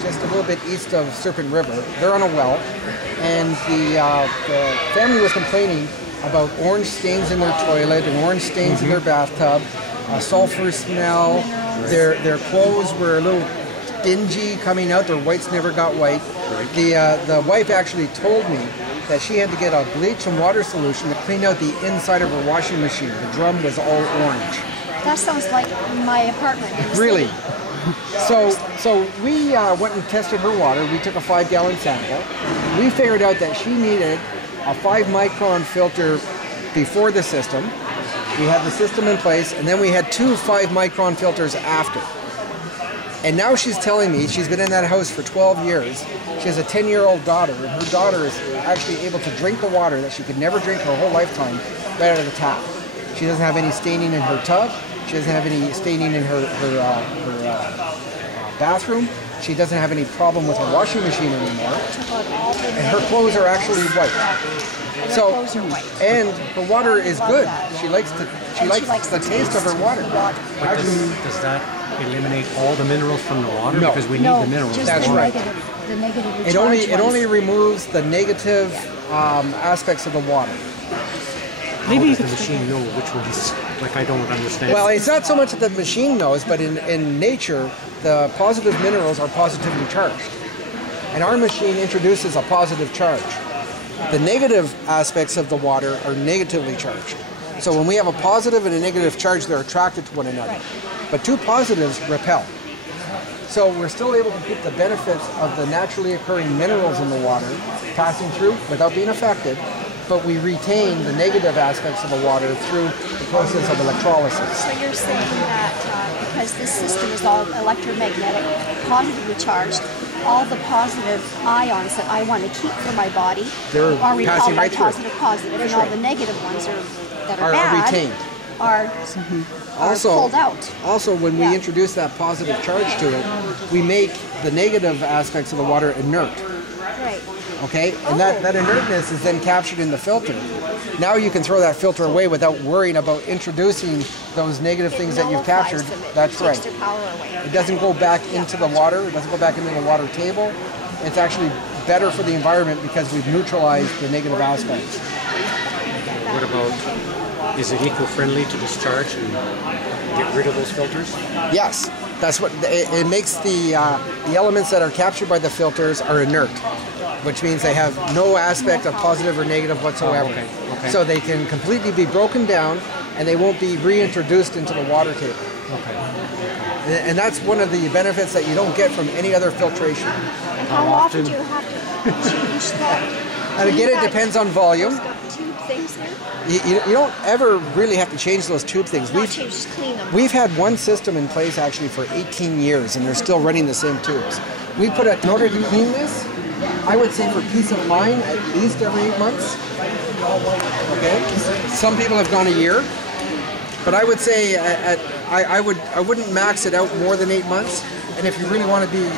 Just a little bit east of Serpent River. They're on a well, and the family was complaining about orange stains in their toilet and orange stains in their bathtub, sulfur smell. Their clothes were a little dingy coming out. Their whites never got white. The wife actually told me that she had to get a bleach and water solution to clean out the inside of her washing machine. The drum was all orange. That sounds like my apartment. Really? So we went and tested her water. We took a 5-gallon sample. We figured out that she needed a 5-micron filter before the system. We had the system in place, and then we had 2 5-micron filters after. And now she's telling me she's been in that house for 12 years. She has a 10-year-old daughter, and her daughter is actually able to drink the water that she could never drink her whole lifetime right out of the tap. She doesn't have any staining in her tub. She doesn't have any staining in her bathroom. She doesn't have any problem with her washing machine anymore. And her clothes are actually white. So, and the water is good. She likes the taste of her water. But does that eliminate all the minerals from the water? No. Because we need the minerals. That's right. The negative It only removes the negative aspects of the water. Maybe does the machine know which ones? Like, I don't understand. Well, it's not so much that the machine knows, but in nature, the positive minerals are positively charged. And our machine introduces a positive charge. The negative aspects of the water are negatively charged. So when we have a positive and a negative charge, they're attracted to one another. But 2 positives repel. So we're still able to keep the benefits of the naturally occurring minerals in the water passing through without being affected, but we retain the negative aspects of the water through the process of electrolysis. So you're saying that because this system is all electromagnetic, positively charged, all the positive ions that I want to keep for my body are repelled by positive, and all the negative ones that are bad retained. Are pulled out. Also, when we introduce that positive charge to it, we make the negative aspects of the water inert. Right. Okay, and that inertness is then captured in the filter. Now you can throw that filter away without worrying about introducing those negative things that you've captured. That's right. Takes their power away. It doesn't go back into the water. It doesn't go back into the water table. It's actually better for the environment because we've neutralized the negative aspects. What about, is it eco-friendly to discharge and get rid of those filters? Yes, that's what it makes. The elements that are captured by the filters are inert, which means they have no aspect of positive or negative whatsoever. Oh, okay. So they can completely be broken down, and they won't be reintroduced into the water table. Okay. And that's one of the benefits that you don't get from any other filtration. And how often do you have to change that? And again, it depends on volume. Tube things there? You don't ever really have to change those tube things. Just clean them. We've had one system in place actually for 18 years, and they're still running the same tubes. We put in order to clean this, I would say for peace of mind, at least every 8 months. Okay. Some people have gone a year, but I would say I wouldn't max it out more than 8 months. And if you really want to be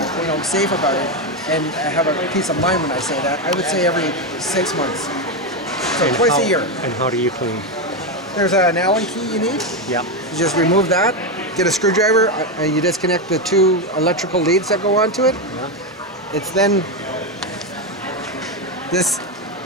safe about it and have a peace of mind when I say that, I would say every 6 months. So and twice a year. And how do you clean? There's an Allen key you need. Yeah. You just remove that, get a screwdriver, and you disconnect the 2 electrical leads that go onto it. Yeah. It's then this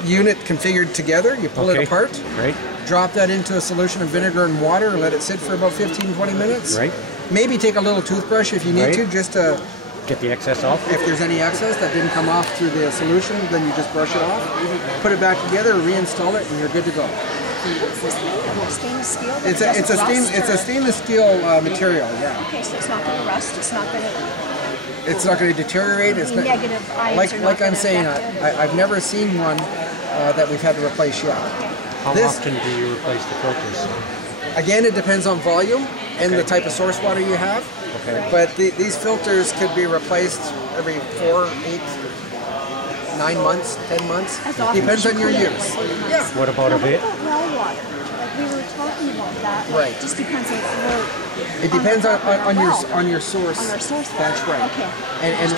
unit configured together. You pull it apart. Right. Drop that into a solution of vinegar and water and let it sit for about 15-20 minutes. Right. Maybe take a little toothbrush if you need to, just to get the excess off. If there's any excess that didn't come off through the solution, then you just brush it off, put it back together, reinstall it, and you're good to go. Stainless steel? It's a stainless steel material, yeah. Okay, so it's not going to rust, it's not going to... It's not going to deteriorate. It's negative ions like I'm saying, I've never seen one that we've had to replace yet. How often do you replace the filters? Again, it depends on volume and the type of source water you have. Okay. But these filters could be replaced every 4, 8, 9 months, 10 months. Depends on your use. Yeah. What about a bit? Well water. Like we were talking about that. Right. It just depends on where. It depends on your source. On our source. That's right. Okay. And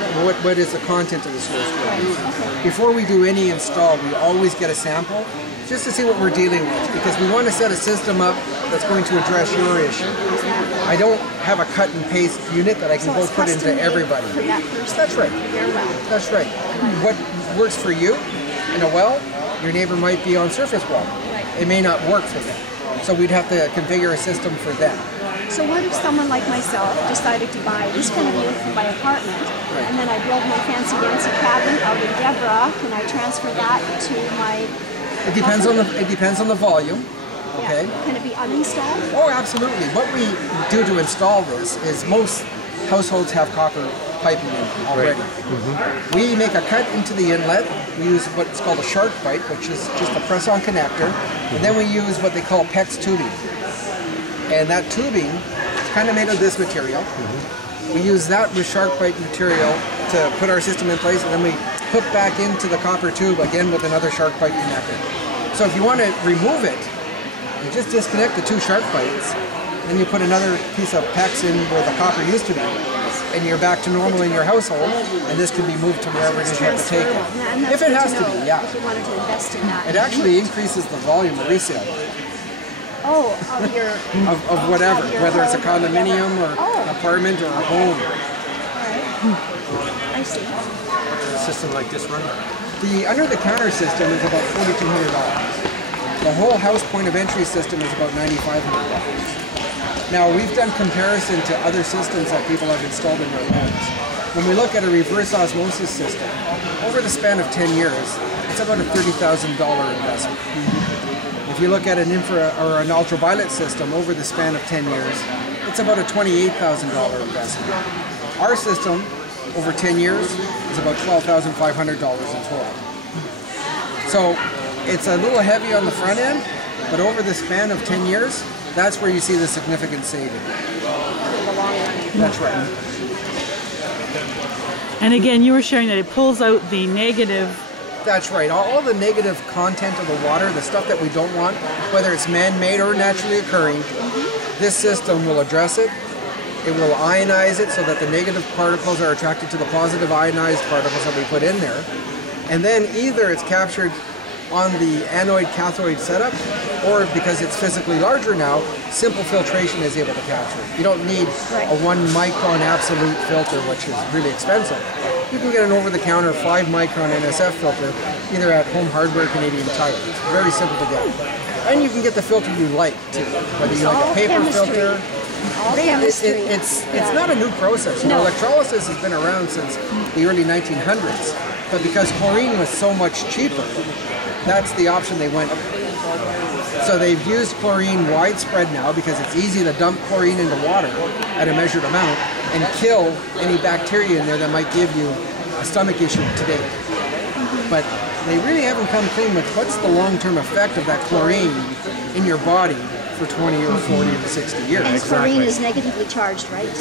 what is the content of the source well? Right. Okay. Before we do any install, we always get a sample just to see what we're dealing with, because we want to set a system up that's going to address your issue. I don't have a cut and paste unit that I can go put into everybody. For that person. That's right. Very well. That's right. What works for you in a well, your neighbor might be on surface well. It may not work for them. So we'd have to configure a system for them. So what if someone like myself decided to buy this kind of unit for my apartment, and then I build my fancy dancy cabin out in Deborah? Can I transfer that to my? It depends on the volume. Okay. Yeah. Can it be uninstalled? Oh, absolutely. What we do to install this is most households have copper piping in already. Mm-hmm. We make a cut into the inlet. We use what's called a shark pipe, which is just a press-on connector, and then we use what they call PEX tubing. And that tubing is kind of made of this material. Mm-hmm. We use that with shark pipe material to put our system in place, and then we hook back into the copper tube again with another shark pipe connector. So if you want to remove it, you just disconnect the two shark pipes, then you put another piece of PEX in where the copper used to be, and you're back to normal in your household, and this can be moved to wherever it is you have to take it. If it has to be, yeah. If you wanted to invest in that. It actually increases the volume of resale. Oh, of your... of whatever, whether it's a condominium or an apartment or a home. All right. I see. A system like this one? The under-the-counter system is about $4,200. The whole house point of entry system is about $9,500. Now, we've done comparison to other systems that people have installed in their homes. When we look at a reverse osmosis system, over the span of 10 years, it's about a $30,000 investment. If you look at an infra or an ultraviolet system over the span of 10 years, it's about a $28,000 investment. Our system, over 10 years, is about $12,500 in total. So it's a little heavy on the front end, but over the span of 10 years, that's where you see the significant saving. That's right. And again, you were sharing that it pulls out the negative. That's right. All the negative content of the water, the stuff that we don't want, whether it's man-made or naturally occurring, this system will address it. It will ionize it so that the negative particles are attracted to the positive ionized particles that we put in there. And then either it's captured on the anode-cathode setup, or because it's physically larger now, simple filtration is able to capture it. You don't need a 1 micron absolute filter, which is really expensive. You can get an over-the-counter 5 micron NSF filter, either at Home Hardware, Canadian Tire. It's very simple to get. And you can get the filter you like, too. Whether you like a paper filter. It's not a new process. You know, electrolysis has been around since the early 1900s. But because chlorine was so much cheaper, that's the option they went with. So they've used chlorine widespread now because it's easy to dump chlorine into water at a measured amount and kill any bacteria in there that might give you a stomach issue today. But they really haven't come clean with what's the long-term effect of that chlorine in your body for 20 or 40 or 60 years. And chlorine is negatively charged, right?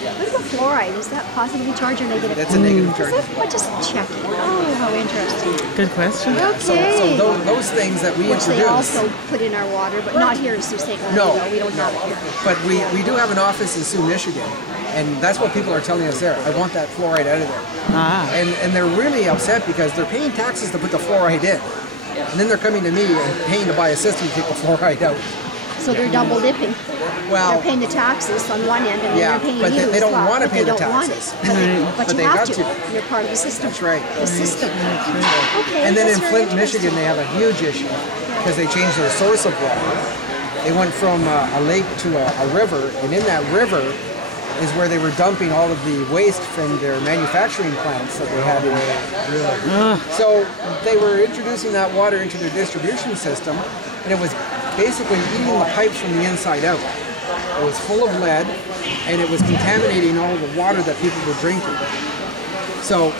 What about fluoride? Is that positively charged or negative? That's a negative charge. Just checking. Oh, how interesting. Good question. Okay. So those things that we Which introduce. they also put in our water, but not here in Sault Ste. Marie. No, we don't have it here. But we do have an office in Sioux, Michigan, and that's what people are telling us there. I want that fluoride out of there. And they're really upset because they're paying taxes to put the fluoride in. And then they're coming to me and paying to buy a system to take the fluoride out. So they're double dipping. Well, they're paying the taxes on one end, and then they're paying but you they don't as well. want to But pay they the don't want taxes. it. But you they have got to. to. You're part of the system. That's right. The system. Okay. And then in that's very Flint, Michigan, they have a huge issue because they changed their source of water. They went from a lake to a river, and in that river is where they were dumping all of the waste from their manufacturing plants that they had in there. So they were introducing that water into their distribution system, and it was basically eating the pipes from the inside out. It was full of lead, and it was contaminating all the water that people were drinking. So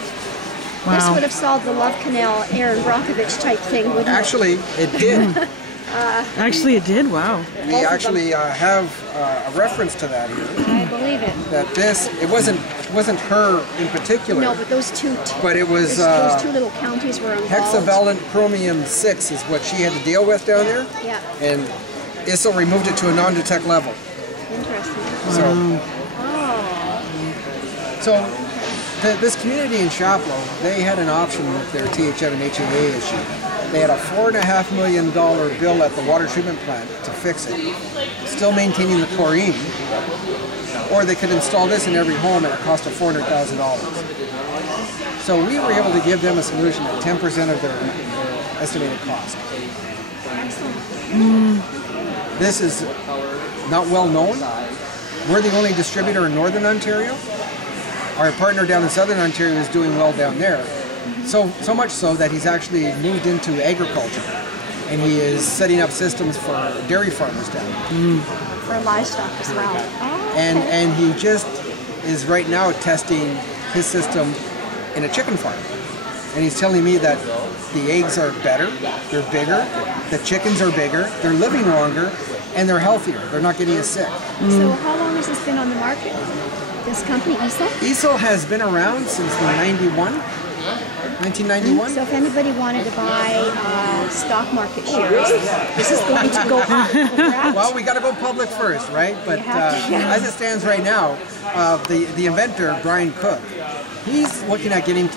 this would have solved the Love Canal, Aaron Brockovich type thing, wouldn't it? Actually, it did. Actually, it did. Wow. We actually have a reference to that here. I believe it. That it wasn't her in particular. No, but those two. But it was those two little counties were involved. hexavalent chromium 6 is what she had to deal with down there. Yeah. And ESIL removed it to a non-detect level. Interesting. So this community in Chapleau, they had an option with their THM and HAA issue. They had a $4.5 million bill at the water treatment plant to fix it, still maintaining the chlorine, or they could install this in every home at a cost of $400,000. So we were able to give them a solution at 10% of their estimated cost. This is not well known. We're the only distributor in Northern Ontario. Our partner down in Southern Ontario is doing well down there. So much so that he's actually moved into agriculture, and he is setting up systems for dairy farmers down there. For livestock as well. And he just is right now testing his system in a chicken farm. And he's telling me that the eggs are better, they're bigger, the chickens are bigger, they're living longer, and they're healthier. They're not getting as sick. So how long has this been on the market? This company, ESIL? ESIL has been around since 1991. So if anybody wanted to buy stock market shares, this is going to go up. Well, we got to go public first, right? But as it stands right now, the inventor, Brian Cook, he's looking at getting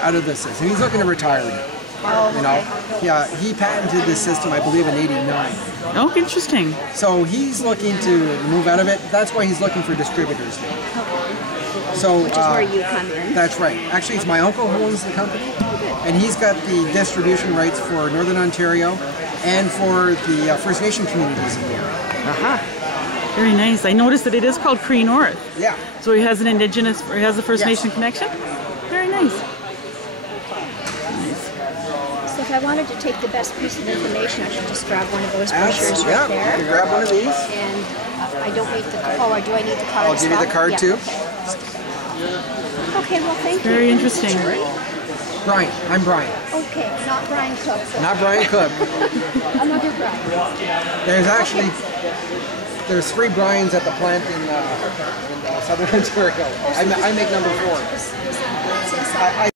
out of the system. He's looking to retire it. You know, yeah, he patented this system, I believe, in '89. Oh, interesting. So he's looking to move out of it. That's why he's looking for distributors. So, which is where you come in. That's right. Actually, it's my uncle who owns the company, and he's got the distribution rights for Northern Ontario and for the First Nation communities in there. Very nice. I noticed that it is called Cree North. Yeah. So he has an indigenous, or he has a First Nation connection? Very nice. So if I wanted to take the best piece of information, I should just grab one of those brochures right there. Yeah, you can grab one of these. And I don't need the, or do I need the card? I'll give you the card too. Okay, well thank you. Very interesting. Brian, I'm Brian. Okay, not Brian Cook. So Not Brian Cook. another Brian. There's 3 Brians at the plant in Southern Ontario. I make number 4.